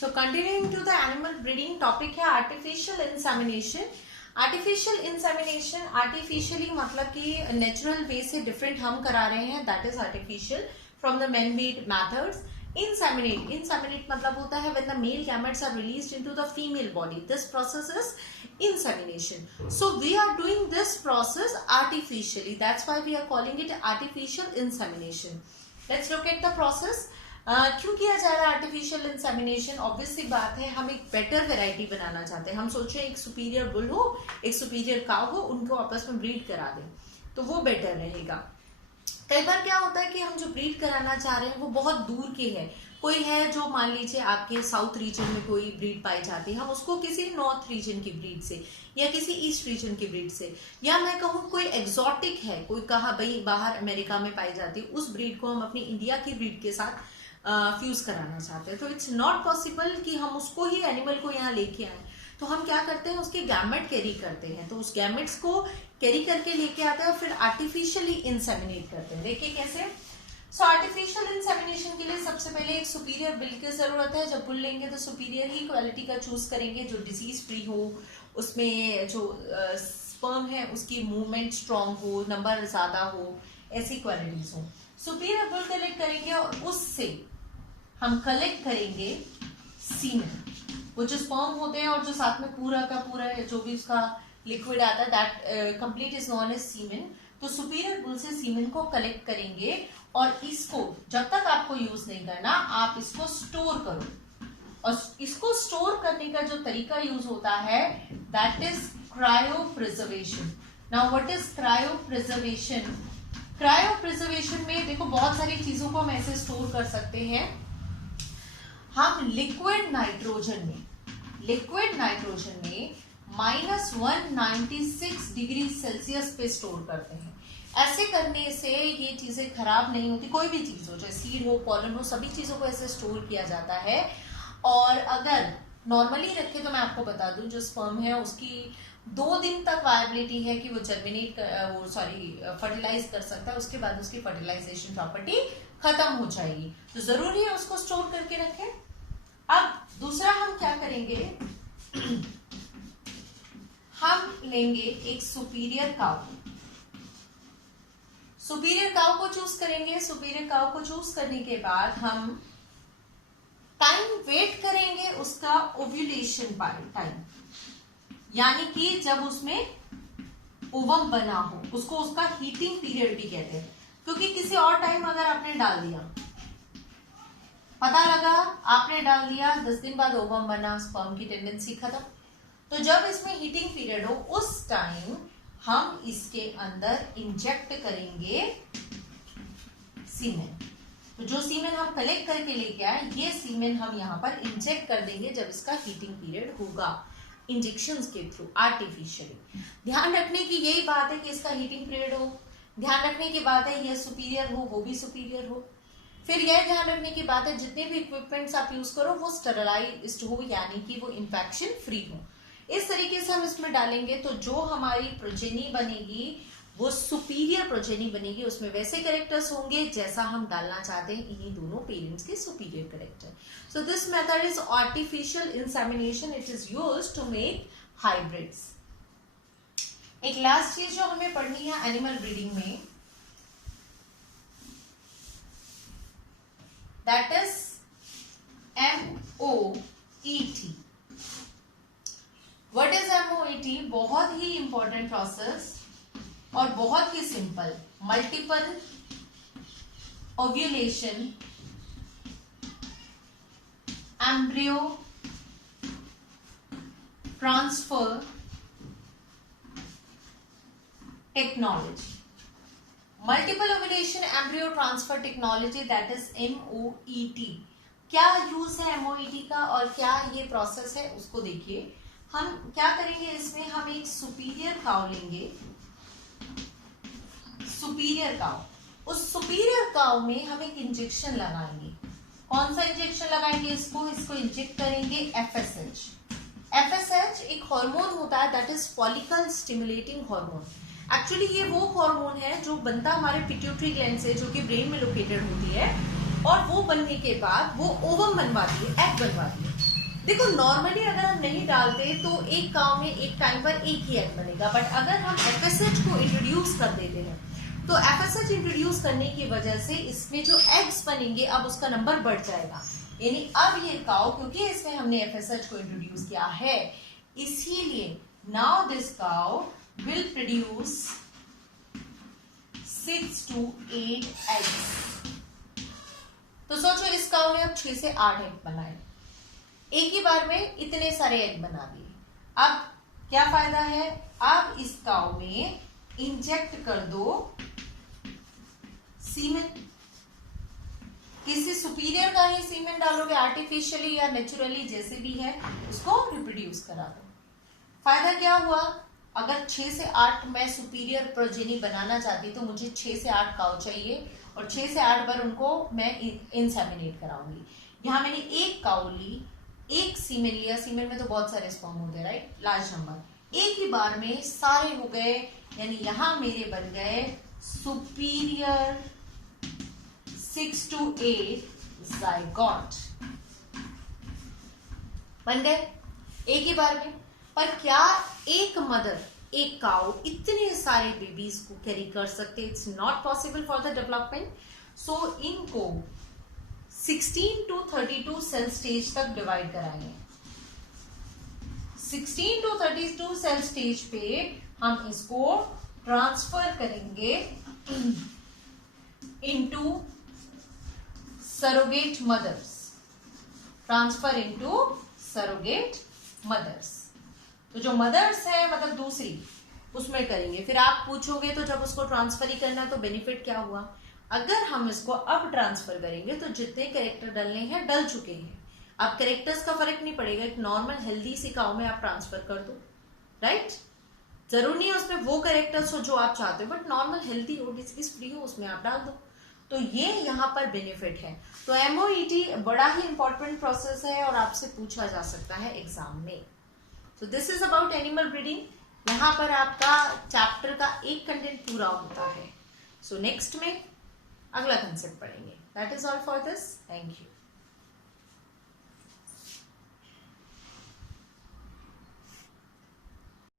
So continuing to the animal breeding topic है artificial insemination. Artificial insemination, artificially मतलब कि natural way से different हम करा रहे हैं, that is artificial from the man made methods. Inseminate, inseminate मतलब होता है when the male gametes are released into the female body, this process is insemination. So we are doing this process artificially, that's why we are calling it artificial insemination. Let's look at the process. क्यों किया जा रहा है artificial insemination? Obviously बात है, हम एक better variety बनाना चाहते हैं. हम सोच रहे हैं एक सुपीरियर बुल हो, एक सुपीरियर काव हो, उनको आपस में ब्रीड करा दें तो वो बेटर रहेगा. कई बार क्या होता है कि हम जो ब्रीड कराना चाह रहे हैं वो बहुत दूर के है. कोई है जो मान लीजिए आपके साउथ रीजन में कोई ब्रीड पाई जाती है, हम उसको किसी नॉर्थ रीजन की ब्रीड से या किसी ईस्ट रीजन की ब्रीड से, या मैं कहूँ कोई एग्जॉटिक है, कोई कहा भाई बाहर अमेरिका में पाई जाती है, उस ब्रीड को हम अपनी इंडिया की ब्रीड के साथ फ्यूज कराना चाहते हैं. तो इट्स नॉट पॉसिबल कि हम उसको ही एनिमल को यहाँ लेके आए. तो हम क्या करते हैं, उसके गैमेट कैरी करते हैं. तो उस गैमेट्स को कैरी करके लेके आते हैं और फिर आर्टिफिशियली इंसेमिनेट करते हैं. देखिए कैसे. सो आर्टिफिशियल इंसेमिनेशन के लिए सबसे पहले एक सुपीरियर बुल की जरूरत है. जब बुल लेंगे तो सुपीरियर ही क्वालिटी का चूज करेंगे, जो डिजीज फ्री हो, उसमें जो स्पर्म है उसकी मूवमेंट स्ट्रांग हो, नंबर ज्यादा हो, ऐसी क्वालिटीज हो. सुपीरियर बुल कलेक्ट करेंगे और उससे हम कलेक्ट करेंगे सीमेन. वो जो स्पर्म होते हैं और जो साथ में पूरा का पूरा जो भी उसका लिक्विड आता है, that complete is known as semen. तो सुपीरियर बुल से सीमेन को कलेक्ट करेंगे और इसको जब तक आपको यूज नहीं करना, आप इसको स्टोर करो. और इसको स्टोर करने का जो तरीका यूज होता है, that is cryo preservation. Now what is cryo preservation? Cryo preservation में देखो बहुत सारी चीजों को हम ऐसे स्टोर कर सकते हैं. हम लिक्विड नाइट्रोजन में -196 डिग्री सेल्सियस पे स्टोर करते हैं. ऐसे करने से ये चीजें खराब नहीं होती. कोई भी चीज हो, चाहे सीड हो, पॉलन हो, सभी चीजों को ऐसे स्टोर किया जाता है. और अगर नॉर्मली रखे तो मैं आपको बता दूं, जो स्पर्म है उसकी 2 दिन तक वायबिलिटी है कि वो जर्मिनेट फर्टिलाइज कर सकता है. उसके बाद उसकी फर्टिलाइजेशन प्रॉपर्टी खत्म हो जाएगी. तो जरूरी है उसको स्टोर करके रखें. अब दूसरा हम क्या करेंगे, हम लेंगे एक सुपीरियर काउ. सुपीरियर काउ को चूज करेंगे. सुपीरियर काउ को चूज करने के बाद हम टाइम वेट करेंगे उसका ओव्यूलेशन टाइम, यानी कि जब उसमें ओवम बना हो, उसको उसका हीटिंग पीरियड भी कहते हैं. क्योंकि किसी और टाइम अगर आपने डाल दिया, पता लगा आपने डाल दिया, 10 दिन बाद ओवम बना, स्पर्म की टेंडेंसी खत्म. तो जब इसमें हीटिंग पीरियड हो, उस टाइम हम इसके अंदर इंजेक्ट करेंगे सीमेन. तो जो सीमेन हम कलेक्ट करके लेके आए, ये सीमेन हम यहाँ पर इंजेक्ट कर देंगे जब इसका हीटिंग पीरियड होगा, इंजेक्शंस के थ्रू आर्टिफिशियली. ध्यान रखने की यही बात है कि इसका हीटिंग पीरियड हो. ध्यान रखने की बात है ये सुपीरियर हो, वो भी सुपीरियर हो. फिर यह ध्यान रखने की बात है जितने भी इक्विपमेंट्स आप यूज करो वो स्टेरिलाइज्ड हो, यानी कि वो इन्फेक्शन फ्री हो. इस तरीके से हम इसमें डालेंगे तो जो हमारी प्रोजेनी बनेगी वो सुपीरियर प्रोजेनी बनेगी. उसमें वैसे कैरेक्टर्स होंगे जैसा हम डालना चाहते हैं इन्हीं दोनों पेरेंट्स के superior character. So this method is artificial insemination. It is used to make hybrids. एक लास्ट चीज जो हमें पढ़नी है एनिमल ब्रीडिंग में, that is MOET. What is MOET? बहुत ही इंपॉर्टेंट प्रोसेस और बहुत ही simple. Multiple ovulation embryo transfer technology. Multiple ovulation embryo transfer technology, that is MOET. क्या यूज है MOET का और क्या ये प्रोसेस है उसको देखिए. हम क्या करेंगे, इसमें हम एक सुपीरियर काउ लेंगे. सुपीरियर काउ, उस सुपीरियर काउ में हम एक इंजेक्शन लगाएंगे. कौन सा इंजेक्शन लगाएंगे? इसको इंजेक्ट करेंगे FSH. FSH एक हार्मोन होता है, that is follicle stimulating hormone. Actually ये वो हार्मोन है जो बनता हमारे पिट्यूटरी ग्लैंड से, जो कि ब्रेन में लोकेटेड होती है, और वो बनने के बाद वो ओवम बनवाती है, एग बनवाती है. देखो नॉर्मली अगर हम नहीं डालते तो एक काउ में एक टाइम पर एक ही एग बनेगा, बट अगर हम एफएसएच को इंट्रोड्यूस कर देते हैं तो एफएसएच इंट्रोड्यूस करने की वजह से इसमें जो एग्स बनेंगे अब उसका नंबर बढ़ जाएगा। यानी अब ये काउ, क्योंकि इसमें हमने एफएसएच को इंट्रोड्यूस किया है, इसीलिए now this cow will produce 6 to 8 eggs. तो सोचो इस काउ ने अब 6 से 8 एग बनाए, एक ही बार में इतने सारे एग बना दिए। अब क्या फायदा है, अब इस काउ में इंजेक्ट कर दो सीमेन, किसी सुपीरियर का ही सीमेन डालोगे, आर्टिफिशियली या नेचुरली जैसे भी है उसको रिप्रोड्यूस करा दो। फायदा क्या हुआ, अगर 6 से 8 मैं सुपीरियर प्रोजेनी बनाना चाहती तो मुझे 6 से 8 काउ चाहिए और 6 से 8 बार उनको मैं इंसेमिनेट कराऊंगी। यहाँ मैंने एक काउ ली, एक सीमेन लिया, सीमेन में तो बहुत सारे स्पर्म होते हैं राइट, लार्ज नंबर, एक ही बार में सारे हो गए, यानी यहां मेरे बन गए सुपीरियर 6 to 8 ज़ायगोट बन गए एक ही बार में। पर क्या एक मदर, एक काउ इतने सारे बेबीज को कैरी कर सकते? It's not possible for the development. So इनको 16 to 32 सेल स्टेज तक डिवाइड कराएंगे। 16 to 32 सेल स्टेज पे हम इसको ट्रांसफर करेंगे into surrogate mothers, transfer into surrogate mothers. तो जो मदर्स है मतलब दूसरी, उसमें करेंगे। फिर आप पूछोगे तो जब उसको ट्रांसफर ही करना तो बेनिफिट क्या हुआ? अगर हम इसको अब ट्रांसफर करेंगे तो जितने कैरेक्टर डलने हैं डल चुके हैं, अब कैरेक्टर्स का फर्क नहीं पड़ेगा। एक नॉर्मल हेल्दी सी काउ में आप ट्रांसफर कर दो, राइट? जरूर नहीं उसमें वो कैरेक्टर्स हो जो आप चाहते हो, बट नॉर्मल हेल्दी हो, डिसीज फ्री हो, उसमें आप डाल दो। तो ये यहाँ पर बेनिफिट है। तो एमओईटी बड़ा ही इंपॉर्टेंट प्रोसेस है और आपसे पूछा जा सकता है एग्जाम में। तो this is about animal breeding. यहाँ पर आपका चैप्टर का एक कंटेंट पूरा होता है। सो नेक्स्ट में अगला कंसेप्ट पढ़ेंगे। That is all for this. Thank you.